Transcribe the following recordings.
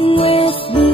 sing with me.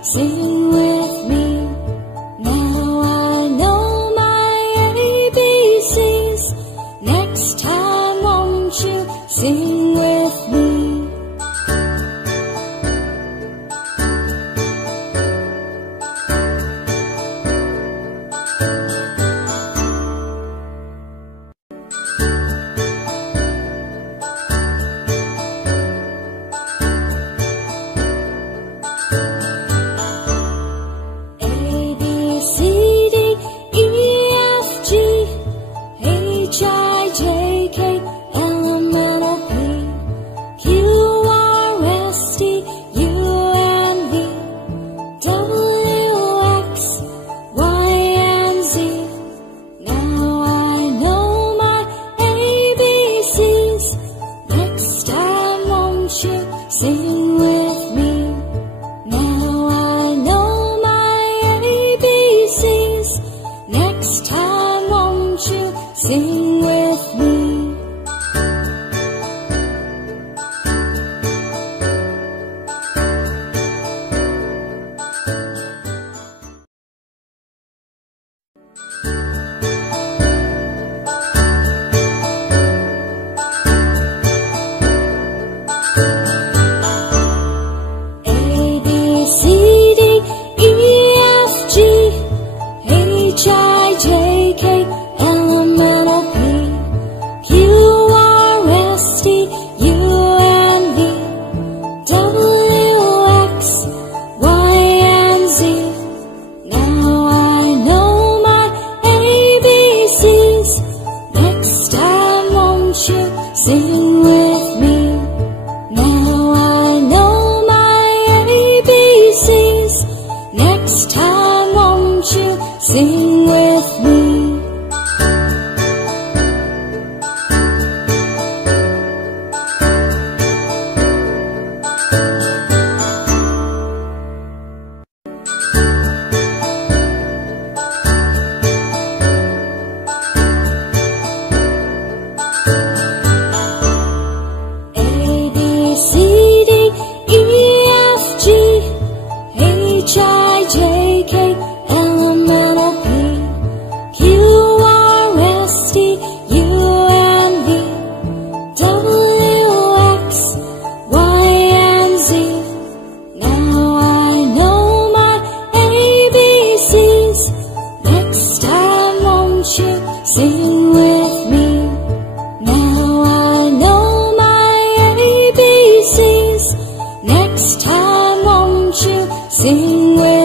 Sing with me. Now I know my ABCs. Next time won't you sing with me? Sing with me. Now I know my ABCs. Next time won't you sing with me? Sing with me. Now I know my ABCs. Next time won't you sing with me? Sing with me. Now I know my ABCs. Next time won't you sing with me?